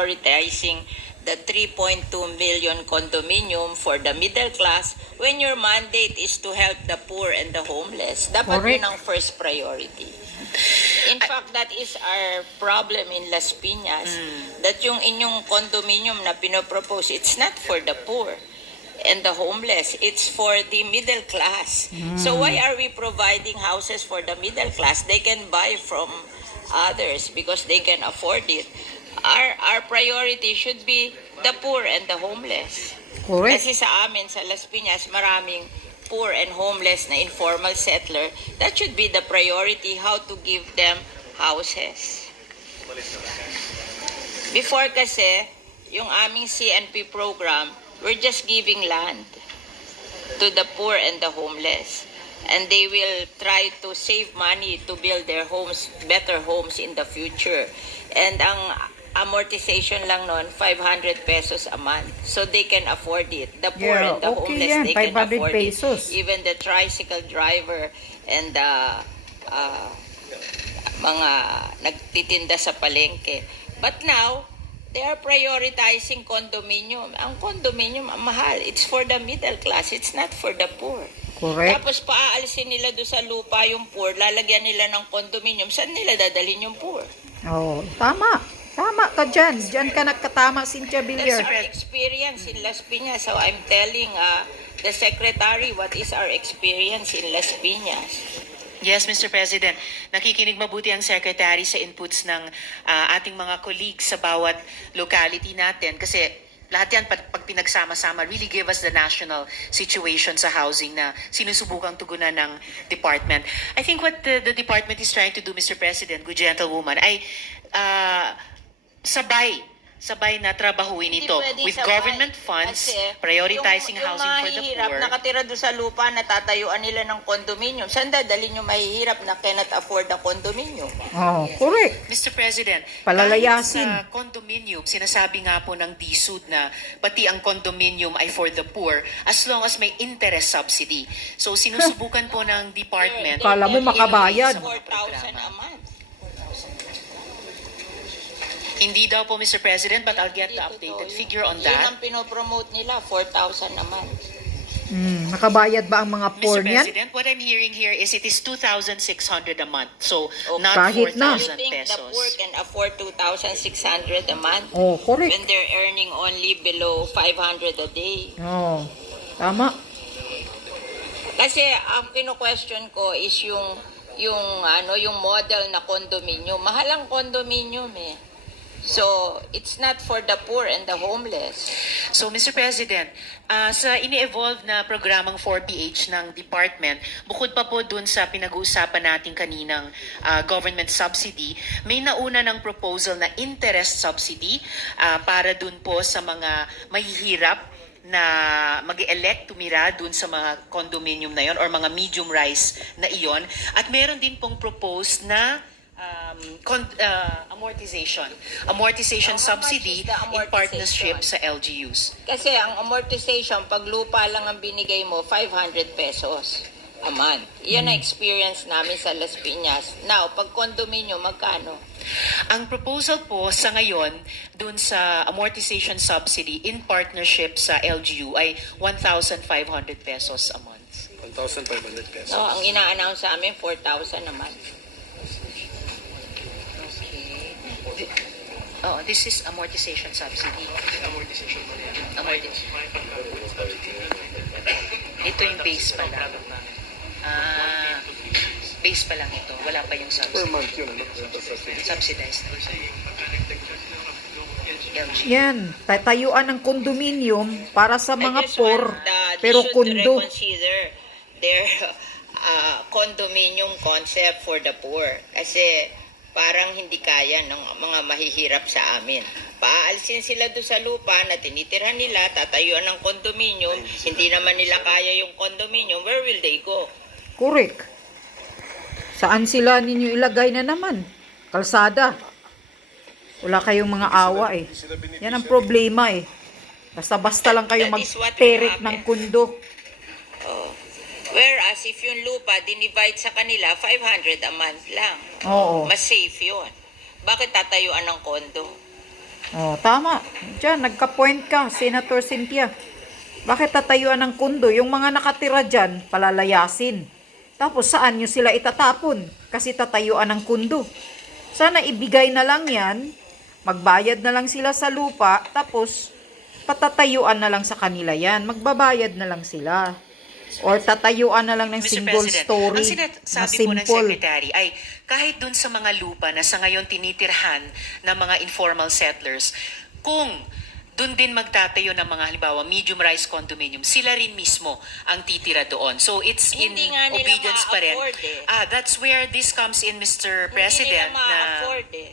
prioritizing the 3.2 million condominium for the middle class when your mandate is to help the poor and the homeless. Dapat Correct. yun ang first priority. In fact, that is our problem in Las Piñas, that yung inyong condominium na pinopropose, it's not for the poor and the homeless, it's for the middle class. So why are we providing houses for the middle class? They can buy from others because they can afford it. Our priority should be the poor and the homeless. Correct. Kasi sa amin, sa Las Piñas, maraming poor and homeless na informal settler. That should be the priority, how to give them houses. Before kasi, yung aming CNP program, we're just giving land to the poor and the homeless. And they will try to save money to build their homes, better homes in the future. And ang amortization lang nun, 500 pesos a month. So they can afford it. The poor Yeah, and the okay homeless, yan, they can 500 afford pesos. it. Even the tricycle driver and the mga nagtitinda sa palengke. But now, they are prioritizing condominium. Ang condominium, ang mahal. It's for the middle class. It's not for the poor. Correct. Tapos paaalisin nila doon sa lupa yung poor, lalagyan nila ng condominium. Saan nila dadalhin yung poor? Oh, tama. Tama ka dyan. Diyan ka nagkatama, Cynthia That's Villar. our experience in Las Piñas. So I'm telling the secretary what is our experience in Las Piñas. Yes, Mr. President. Nakikinig mabuti ang Secretary sa inputs ng ating mga colleagues sa bawat locality natin kasi lahat yan pag pinagsama-sama really give us the national situation sa housing na sinusubukang tugunan ng department. I think what the department is trying to do, Mr. President, good gentlewoman, ay sabay na trabahuin Hindi ito pwedeng with sabay. mga funds, Kasi prioritizing yung housing for the mahihirap, poor. nakatira doon sa lupa, natatayuan nila ng condominium. Saan dadalhin yung mahihirap na cannot afford the condominium? Oh, correct. Mr. President, Palalayasin. kahit sa condominium, sinasabi nga po ng DSUD na pati ang condominium ay for the poor as long as may interest subsidy. So sinusubukan po ng department. Kala mo makabayad. 4,000 a month. Hindi daw po, Mr. President, but I'll get the updated figure on Yun that. ang pinopromote nila, 4,000 a month. Nakabayad ba ang mga poor Mr. niyan? President, what I'm hearing here is it is 2,600 a month. So, Okay. not Kahit na. You 4,000 think the pesos. poor can afford 2,600 a month Oh, correct. when they're earning only below 500 a day? Oh, tama. Kasi ang kino-question ko is yung model na condominium. Mahal ang condominium eh. So, it's not for the poor and the homeless. So, Mr. President, sa ini-evolve na programang 4PH ng department, bukod pa po dun sa pinag-uusapan natin kaninang government subsidy, may nauna ng proposal na interest subsidy para dun po sa mga mahihirap na mag-elect tumira dun sa mga condominium na yon or mga medium rise na iyon. At meron din pong proposed na amortization How much subsidy is the in amortization? partnership sa LGUs. Kasi ang amortization, pag lupa lang ang binigay mo, 500 pesos a month. Yan ang experience namin sa Las Piñas. Now, pag condominium, magkano? Ang proposal po sa ngayon dun sa amortization subsidy in partnership sa LGU ay 1,500 pesos a month. 1,500 pesos. No, ang ina-announce sa amin, 4,000 a month. Oh, this is amortization subsidy. Amortization. Ito yung base pa lang. Base pa lang ito. Wala pa yung Per subsidy. month yun, ano? Subsidized na. LG. Yan, tatayuan ng condominium para sa I mga just poor, want, they pero should kondo. reconsider their condominium concept for the poor. Kasi parang hindi kaya ng mga mahihirap sa amin. Paalisin sila doon sa lupa na tinitirhan nila, tatayuan ng condominium, hindi naman nila kaya yung condominium, where will they go? Correct. Saan sila ninyo ilagay na naman? Kalsada. Wala kayong mga awa eh. Yan ang problema eh. Basta-basta lang kayo That is what will magterik happen. ng kundo. Whereas, if yung lupa, dinivide sa kanila, 500 a month lang. Oo. Mas safe yun. Bakit tatayuan ng kondo? Oh, tama. Diyan, nagka-point ka, Senator Cynthia. Bakit tatayuan ng kundo? Yung mga nakatira dyan, palalayasin. Tapos saan nyo sila itatapon? Kasi tatayuan ng kundo. Sana ibigay na lang yan, magbayad na lang sila sa lupa, tapos patatayuan na lang sa kanila yan. Magbabayad na lang sila. Or tatayuan na lang ng Mr. single President, story ang na sinasabi po ng simple. Secretary ay kahit dun sa mga lupa na sa ngayon tinitirhan ng mga informal settlers, kung dun din magtatayo ng mga halimbawa medium-rise condominium, sila rin mismo ang titira doon. So it's in Hindi nga nila obedience pa rin. ma-afford eh. That's where this comes in, Mr. Hindi President. nila ma-afford eh.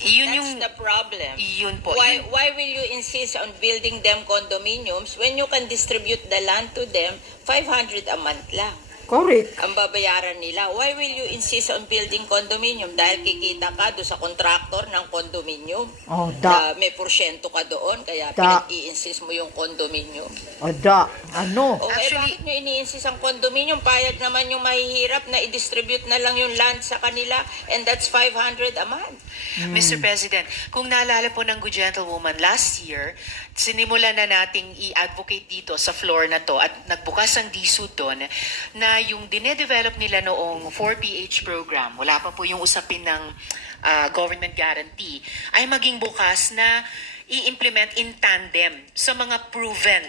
Yun That's yung, the problem. yun po. Why will you insist on building them condominiums when you can distribute the land to them 500 a month lang? Correct. Ang babayaran nila. Why will you insist on building condominium? Dahil kikita ka doon sa contractor ng condominium. Oh, Na may porsyento ka doon, kaya pinag-i-insist mo yung condominium. Ano? O Actually- bakit nyo ini-insist ang condominium? Payag naman yung mahihirap na i-distribute na lang yung land sa kanila, and that's 500 a month. Mr. President, kung naalala po ng good gentlewoman last year, sinimula na nating i-advocate dito sa floor na to at nagbukas ang DSUD doon na yung dinedevelop nila noong 4PH program, wala pa po yung usapin ng government guarantee, ay maging bukas na i-implement in tandem sa mga proven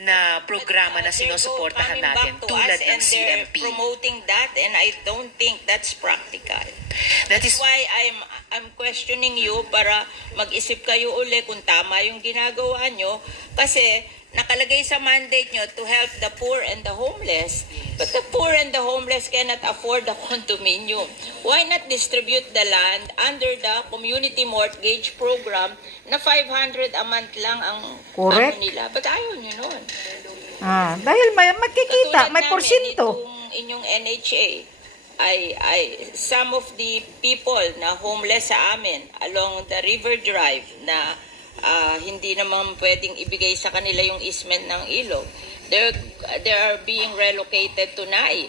na programa na sinusuportahan natin tulad ng CMP. They're promoting that, and I don't think that's practical. That That's is why I'm questioning you para mag-isip kayo uli kung tama yung ginagawa nyo, kasi nakalagay sa mandate nyo to help the poor and the homeless. But the poor and the homeless cannot afford a condominium. Why not distribute the land under the community mortgage program na 500 a month lang ang Correct. ano nila? Ba't ayaw nyo nun? Dahil may magkikita, Katulad may namin, porsyento. itong inyong NHA, some of the people na homeless sa amin along the River Drive na hindi naman pwedeng ibigay sa kanila yung easement ng ilog, they are being relocated tonight.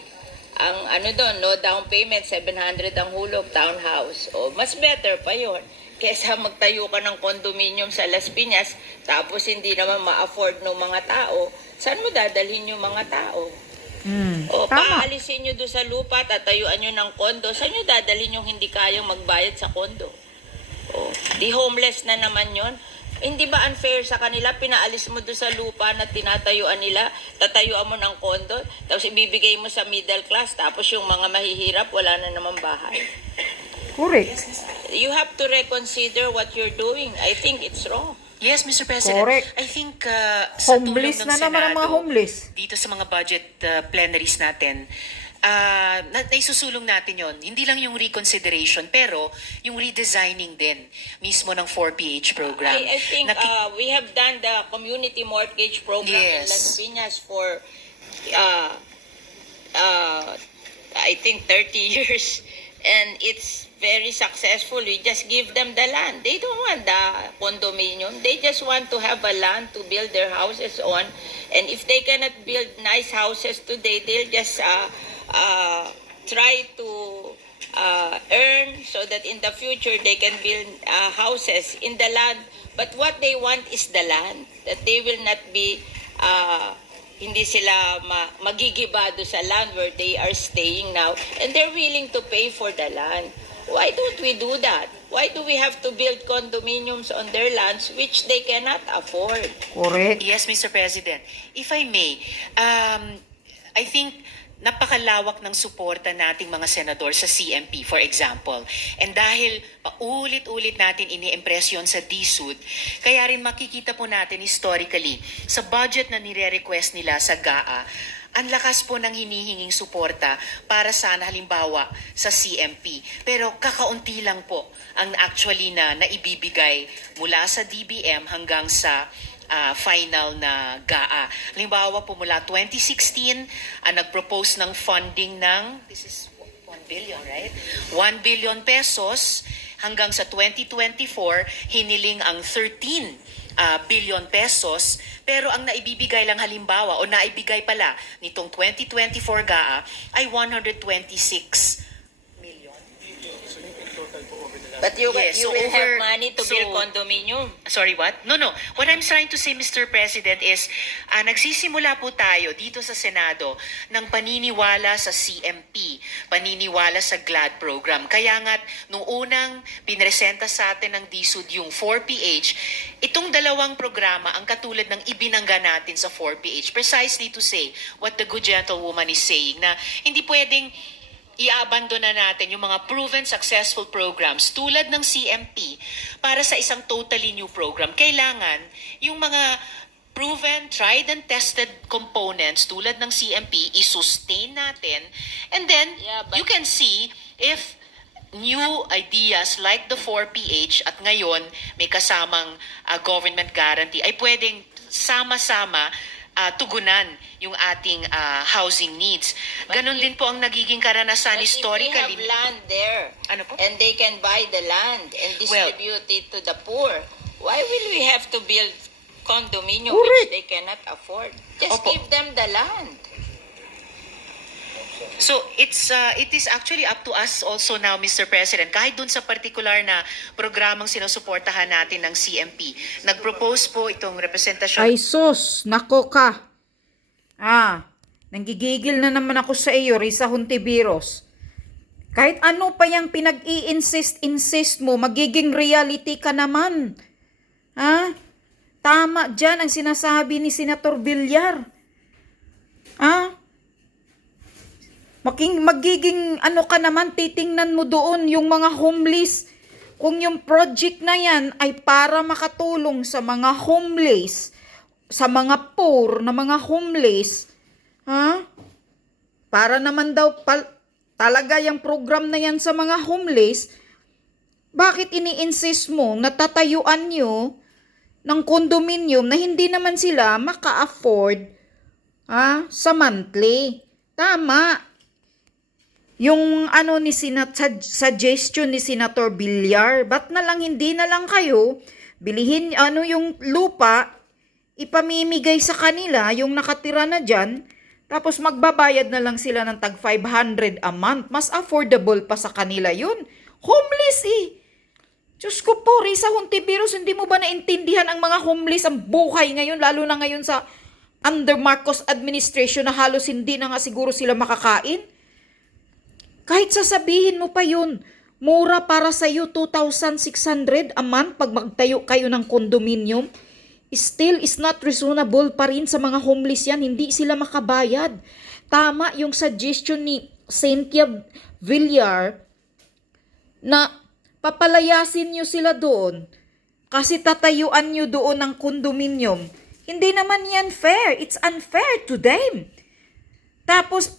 Ang ano doon, no down payment, 700 ang hulog, townhouse. O mas better pa yon kesa magtayo ka ng condominium sa Las Piñas tapos hindi naman ma-afford ng mga tao. Saan mo dadalhin yung mga tao? O, Tama. paalisin nyo doon sa lupa, tatayuan nyo ng kondo. Saan nyo dadalhin yung hindi kayang magbayad sa kondo? O, di homeless na naman yon. Hindi ba unfair sa kanila? Pinaalis mo doon sa lupa na tinatayuan nila, tatayuan mo ng kondo, tapos ibibigay mo sa middle class, tapos yung mga mahihirap, wala na naman bahay. Correct. You have to reconsider what you're doing. I think it's wrong. Yes, Mr. President. Correct. I think sa Homeless tulong ng na naman ang mga Senado, homeless. dito sa mga budget plenaries natin, naisusulong natin yon. Hindi lang yung reconsideration, pero yung redesigning din mismo ng 4PH program. I think we have done the community mortgage program in Yes. Las Piñas for I think 30 years, and it's very successful. We just give them the land. They don't want the condominium. They just want to have a land to build their houses on. And if they cannot build nice houses today, they'll just try to earn so that in the future they can build houses in the land. But what they want is the land, that they will not be hindi sila magigibado sa land where they are staying now, and they're willing to pay for the land. Why don't we do that? Why do we have to build condominiums on their lands which they cannot afford? Correct. Yes, Mr. President. If I may, I think napakalawak ng suporta nating mga senador sa CMP, for example. And dahil paulit-ulit natin ini-impress yun sa DSUD, kaya rin makikita po natin historically sa budget na nire-request nila sa GAA, ang lakas po ng hinihinging suporta para sana halimbawa sa CMP. Pero kakaunti lang po ang actually na naibibigay mula sa DBM hanggang sa final na GAA. Halimbawa po mula 2016, nag-propose ng funding ng, this is 1 billion, right? 1 billion pesos. Hanggang sa 2024, hiniling ang 13 billion pesos. Pero ang naibibigay lang halimbawa, o naibigay pala nitong 2024 GAA ay 126 million. But you, Yes, you so will have over- money to build so- condominium. Sorry, what? No. What I'm trying to say, Mr. President, is nagsisimula po tayo dito sa Senado ng paniniwala sa CMP, paniniwala sa GLAD program. Kaya nga, nung unang pinresenta sa atin ng DSUD yung 4PH, itong dalawang programa ang katulad ng ibinangga natin sa 4PH, precisely to say what the good gentlewoman is saying, na hindi pwedeng i-abandona natin yung mga proven successful programs tulad ng CMP para sa isang totally new program. Kailangan yung mga proven, tried and tested components tulad ng CMP, i-sustain natin, and then Yeah, but- you can see if new ideas like the 4PH at ngayon may kasamang government guarantee ay pwedeng sama-sama tugunan yung ating housing needs. Ganon din po ang nagiging karanasan But historically. if we have land there, Ano po? and they can buy the land and distribute it to the poor, why will we have to build condominium Correct. which they cannot afford? Just Opo. give them the land. So it is actually up to us also now, Mr. President, kahit dun sa particular na programang sinusuportahan natin ng CMP. Nag-propose po itong representasyon. Ay sus, nako ka. Nanggigigil na naman ako sa iyo, Risa Hontiveros. Kahit ano pa yung pinag-i-insist mo, magiging reality ka naman. Tama dyan ang sinasabi ni Senator Villar. Magiging ano ka naman, titingnan mo doon yung mga homeless. Kung yung project na yan ay para makatulong sa mga homeless, sa mga poor na mga homeless, para naman daw talaga yung program na yan sa mga homeless, bakit ini-insist mo na tatayuan nyo ng condominium na hindi naman sila maka-afford sa monthly? Tama. Yung suggestion ni Senator Villar, ba't na lang hindi na lang kayo bilihin yung lupa, ipamimigay sa kanila yung nakatira na dyan, tapos magbabayad na lang sila ng tag 500 a month. Mas affordable pa sa kanila yun. Homeless Diyos ko po, Risa Hontiveros, hindi mo ba naintindihan ang mga homeless ang buhay ngayon, lalo na ngayon sa under Marcos administration na halos hindi na nga siguro sila makakain? Kahit sasabihin mo pa yun, mura para sa iyo 2,600 a month pag magtayo kayo ng condominium, still is not reasonable pa rin sa mga homeless yan. Hindi sila makabayad. Tama yung suggestion ni Cynthia Villar na papalayasin nyo sila doon kasi tatayuan nyo doon ng condominium. Hindi naman yan fair. It's unfair to them. Tapos,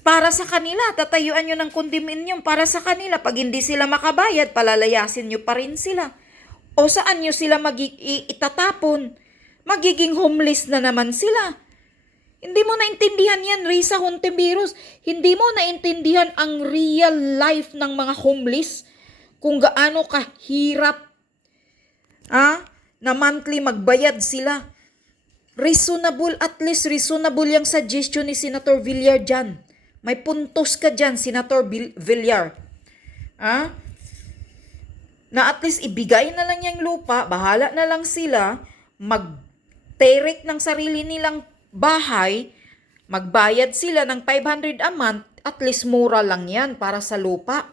para sa kanila, tatayuan nyo ng condominium para sa kanila. Pag hindi sila makabayad, palalayasin nyo pa rin sila. O saan nyo sila itatapon? Magiging homeless na naman sila. Hindi mo naintindihan yan, Risa Hontiveros. Hindi mo naintindihan ang real life ng mga homeless. Kung gaano kahirap na monthly magbayad sila. Reasonable, at least reasonable yung suggestion ni Senator Villar dyan. May puntos ka dyan, Senator Villar. Na at least ibigay na lang yung lupa, bahala na lang sila, mag-terek ng sarili nilang bahay, magbayad sila ng 500 a month, at least mura lang yan para sa lupa.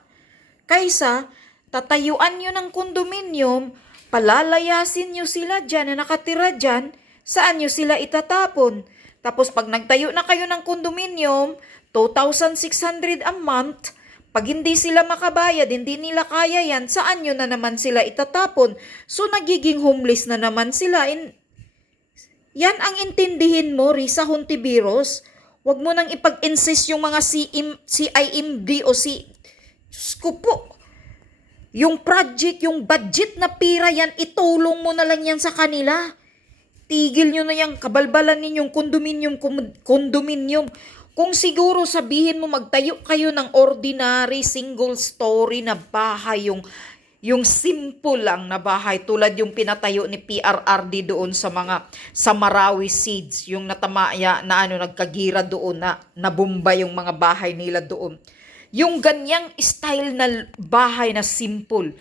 Kaysa, tatayuan nyo ng condominium, palalayasin nyo sila dyan na nakatira dyan, saan nyo sila itatapon? Tapos pag nagtayo na kayo ng condominium, 2,600 a month, pag hindi sila makabayad, hindi nila kaya yan, saan nyo na naman sila itatapon? So nagiging homeless na naman sila. Yan ang intindihin mo, Risa Hontiveros. Huwag mo nang ipag-insist yung mga CIMD o Diyos ko po. Yung project, yung budget na pira yan, itulong mo na lang yan sa kanila. Tigil nyo na yung kabalbalan ninyong condominium. Kung siguro sabihin mo magtayo kayo ng ordinary single story na bahay, yung simple lang na bahay tulad yung pinatayo ni PRRD doon sa Marawi Seeds, yung natamaya na nagkagira doon na nabumba yung mga bahay nila doon. Yung ganyang style na bahay na simple,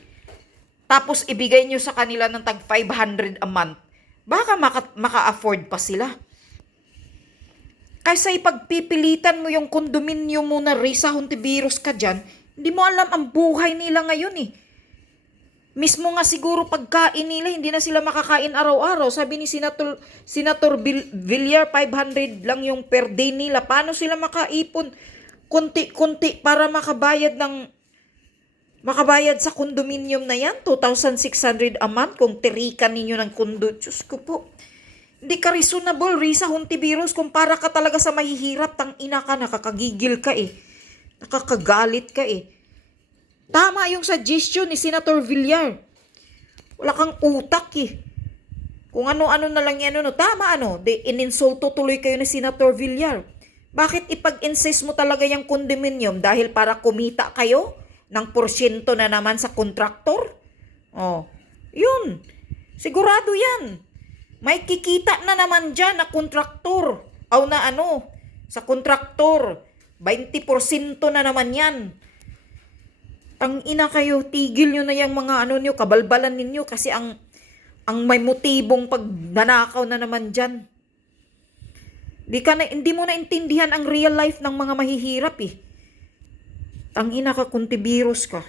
tapos ibigay nyo sa kanila ng tag 500 a month, baka maka-afford pa sila. Kaysa ipagpipilitan mo yung kondominyo mo na Risa Hontiveros ka dyan, hindi mo alam ang buhay nila ngayon eh. Mismo nga siguro pagkain nila, hindi na sila makakain araw-araw. Sabi ni Senator Villar, 500 lang yung per day nila. Paano sila makaipon? Kunti-kunti para makabayad sa condominium na yan. 2,600 a month kung tirikan ninyo ng kondo. Diyos ko po. Hindi ka reasonable, Risa Hontiveros. Kung para ka talaga sa mahihirap, tang ina ka, nakakagigil ka eh. Nakakagalit ka eh. Tama yung suggestion ni Senator Villar. Wala kang utak eh. Kung ano-ano na lang yan, tama ininsulto tuloy kayo ni Senator Villar. Bakit ipag-insist mo talaga yung condominium dahil para kumita kayo ng porsyento na naman sa kontraktor? Oh, yun. Sigurado yan. May kikita na naman dyan na kontraktor. Sa kontraktor. 20% na naman yan. Ang ina kayo, tigil nyo na yung mga kabalbalan ninyo kasi ang may motibong pagnanakaw na naman dyan. Hindi mo na intindihan ang real life ng mga mahihirap eh. Ang ina ka, Hontiveros ka.